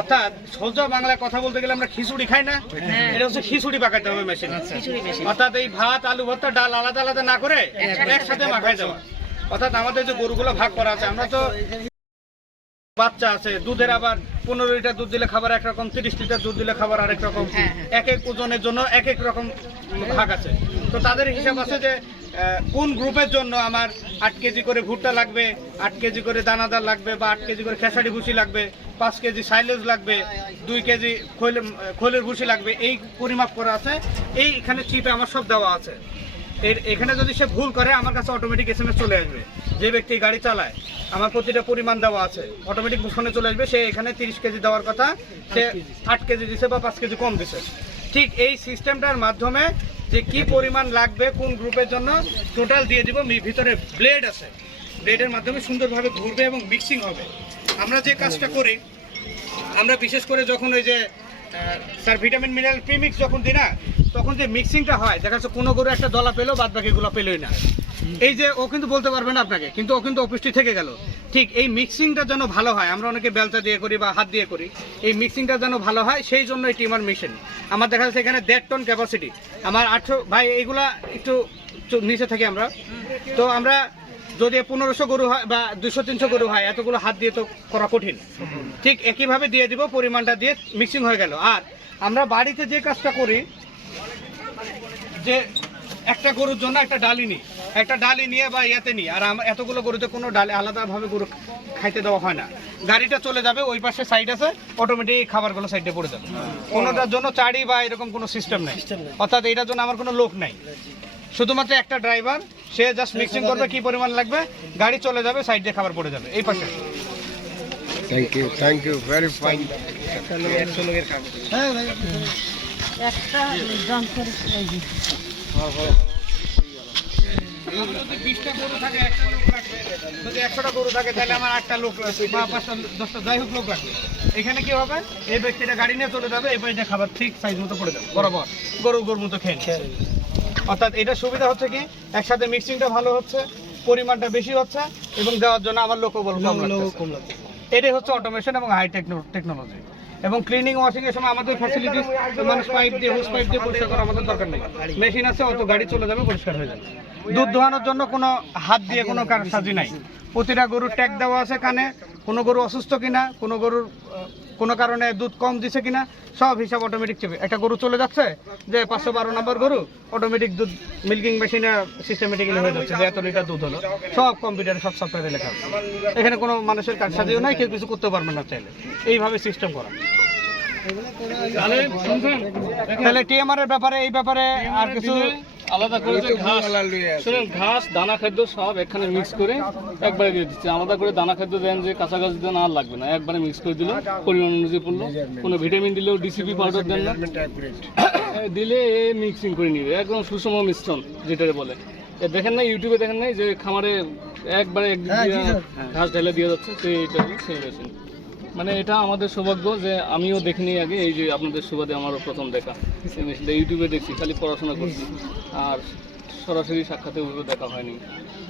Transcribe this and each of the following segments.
অর্থাৎ সোজা বাংলায় কথা বলতে গেলে আমরা খিচুড়ি খাই না? এটা হচ্ছে খিচুড়ি পাকাতে হবে মেশিন অর্থাৎ এই ভাত আলু ভর্তা ডাল আলাদা আলাদা না করে একসাথে মাখাই দেওয়া অর্থাৎ আমাদের যে গরুগুলো ভাগ করা আছে আমরা তো বাচ্চা আছে দুধের আবার পনেরো লিটার দুধ দিলে খাবার একরকম তিরিশ লিটার দুধ দিলে খাবার আরেক রকম। হ্যাঁ, এক এক ওজনের জন্য এক এক রকম ভাগ আছে। তো তাদের হিসাব আছে যে কোন গ্রুপের জন্য আমার আট কেজি করে ভুট্টা লাগবে আট কেজি করে দানাদার লাগবে বা আট কেজি করে খেসারি ভুসি লাগবে? পাঁচ কেজি সাইলেজ লাগবে দুই কেজি খৈলের খৈলের ভুসি লাগবে এই পরিমাপ করা আছে। এই এখানে চিপে আমার সব দেওয়া আছে। এর এখানে যদি সে ভুল করে আমার কাছে অটোমেটিক এস চলে আসবে। যে ব্যক্তি গাড়ি চালায় আমার প্রতিটা পরিমাণ দেওয়া আছে। অটোমেটিক ফোনে চলে আসবে সে এখানে তিরিশ কেজি দেওয়ার কথা সে আট কেজি। দিছে বা পাঁচ কেজি কম দিছে। ঠিক এই সিস্টেমটার মাধ্যমে যে কি পরিমাণ লাগবে কোন গ্রুপের জন্য টোটাল দিয়ে দিব ভিতরে ব্লেড আছে। ব্লেডের মাধ্যমে সুন্দরভাবে ঘুরবে এবং মিক্সিং হবে। আমরা যে কাজটা করি, আমরা বিশেষ করে যখন ওই যে স্যার ভিটামিন মিনারেল প্রিমিক্স যখন দিই না, তখন যে মিক্সিংটা হয়, দেখা যাচ্ছে কোনো গরু একটা দলা পেল বাদ বাকিগুলো পেলোই না। এই যে ও কিন্তু বলতে পারবে না আপনাকে, কিন্তু ও কিন্তু অপুষ্টি থেকে গেল। ঠিক এই মিক্সিংটা যেন ভালো হয়, আমরা অনেকে বেলচা দিয়ে করি বা হাত দিয়ে করি, এই মিক্সিংটা যেন ভালো হয়, সেই জন্য এই টিমার মেশিন। আমার দেখা যাচ্ছে এখানে দেড় টন ক্যাপাসিটি আমার আটশো ভাই, এইগুলা একটু একটু নিচে থাকি আমরা। তো আমরা যদি পনেরোশো গরু হয় বা দুশো তিনশো গরু হয় এতগুলো হাত দিয়ে তো করা কঠিন। ঠিক একইভাবে দিয়ে দিব পরিমাণটা দিয়ে মিক্সিং হয়ে গেল। আর আমরা বাড়িতে যে কাজটা করি যে একটা গরুর জন্য একটা ডালি নিই। একটা ডালি নিয়ে বা ইয়াতে নিই। আর আমার এতগুলো গরুতে কোনো ডালি আলাদাভাবে গরু খাইতে দেওয়া হয় না। গাড়িটা চলে যাবে ওই পাশে সাইড আছে অটোমেটিক খাবারগুলো সাইডে পড়ে যাবে। কোনোটার জন্য চাড়ি বা এরকম কোনো সিস্টেম নেই। অর্থাৎ এটার জন্য আমার কোনো লোক নাই। শুধুমাত্র একটা ড্রাইভার সে জাস্ট মিক্সিং করবে কি পরিমাণ লাগবে গাড়ি চলে যাবে সাইড দিয়ে খাবার পড়ে যাবে। এই পাশে। Thank you thank you very fine একশো লোকের কাগজ একটা দাম করে এই যে। যদি বিশটা গরু থাকে একটা লোক রাখবে যদি একশোটা গরু থাকে তাহলে আমার আটটা লোক বা পাঁচটা দশটা যাই হোক লোক রাখবে এখানে কি হবে? এই ব্যক্তিটা গাড়ি নিয়ে চলে যাবে এই পাশে খাবার ঠিক সাইজ মতো পড়ে যাবে বরাবর। গরু গরুর মতো খেয়ে। অর্থাৎ এটা সুবিধা হচ্ছে কি একসাথে মিক্সিংটা ভালো হচ্ছে পরিমাণটা বেশি হচ্ছে এবং দেওয়ার জন্য আমার লোকও বল কম লাগছে এটাই হচ্ছে অটোমেশন এবং হাই টেকনোলজি এবং ক্লিনিং ওয়াশিং এর সময় আমাদের ফ্যাসিলিটিস মানুষ পাইপ দিয়ে হোস পাইপ দিয়ে পরিষ্কার করা আমাদের দরকার নেই। মেশিন আছে অত গাড়ি চলে যাবে পরিষ্কার হয়ে যাবে। দুধ ধোয়ানোর জন্য কোনো হাত দিয়ে কোনো কারসাজি নাই। প্রতিটা গরুর ট্যাগ দেওয়া আছে কানে কোনো গরু অসুস্থ কিনা কোনো গরুর কোনো কারণে দুধ কম দিছে কিনা সব হিসাব অটোমেটিক চেপে একটা গরু চলে যাচ্ছে যে পাঁচশো বারো নম্বর গরু অটোমেটিক দুধ মিল্কিং মেশিনে সিস্টেমেটিক্যালি হয়ে যাচ্ছে যে এত লিটার দুধ হলো। সব কম্পিউটারে সব সফটওয়্যারে লেখা এখানে কোনো মানুষের কাজ সাজিও নাই কেউ কিছু করতে পারবে না চাইলে। এইভাবে সিস্টেম করা। তাহলে টিএমআর এর ব্যাপারে এই ব্যাপারে আর কিছু আলাদা করে যে ঘাস শুনেন ঘাস দানা খাদ্য সব এখানে মিক্স করে একবারে দিয়ে দিচ্ছে। আলাদা করে দানা খাদ্য দেন যে কাঁচা গাছ দেন আর লাগবে না। একবারে মিক্স করে দিল পরিমাণ অনুযায়ী পড়ল। কোনো ভিটামিন দিলেও ডিসিপি পাউডার দেন না। দিলে এ মিক্সিং করে নিবে। একদম সুষম মিশ্রণ যেটা বলে। দেখেন না ইউটিউবে দেখেন নাই যে খামারে একবারে ঘাস ঢেলে দিয়ে যাচ্ছে তো এইটা সেই মেশিন মানে এটা আমাদের সৌভাগ্য যে আমিও দেখিনি আগে এই যে আপনাদের সুবাদে আমারও প্রথম দেখা। মেশিনটা ইউটিউবে দেখছি খালি পড়াশোনা করছি। আর সরাসরি সাক্ষাতে ওইভাবে দেখা হয়নি।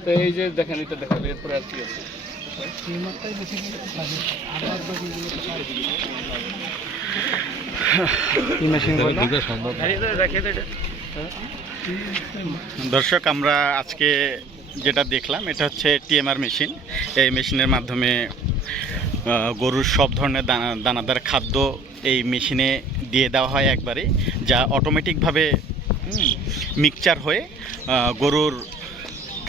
তো এই যে দেখেন এটা দেখাবে এরপরে আর কি আছে। দর্শক আমরা আজকে যেটা দেখলাম এটা হচ্ছে টিএমআর মেশিন। এই মেশিনের মাধ্যমে গরুর সব ধরনের দানা, দানাদার খাদ্য এই মেশিনে দিয়ে দেওয়া হয় একবারে, যা অটোমেটিকভাবে মিক্সচার হয়ে গরুর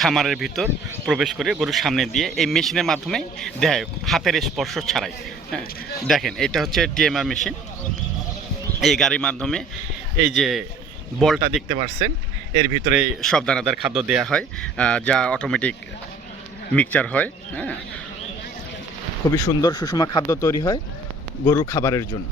খামারের ভিতর প্রবেশ করে গরুর সামনে দিয়ে এই মেশিনের মাধ্যমে দেয়, হাতের স্পর্শ ছাড়াই। হ্যাঁ দেখেন, এটা হচ্ছে টিএমআর মেশিন। এই গাড়ির মাধ্যমে এই যে বলটা দেখতে পাচ্ছেন এর ভিতরে সব দানাদার খাদ্য দেওয়া হয় যা অটোমেটিক মিক্সচার হয় হ্যাঁ। খুবই সুন্দর সুষমা খাদ্য তৈরি হয় গরুর খাবারের জন্য।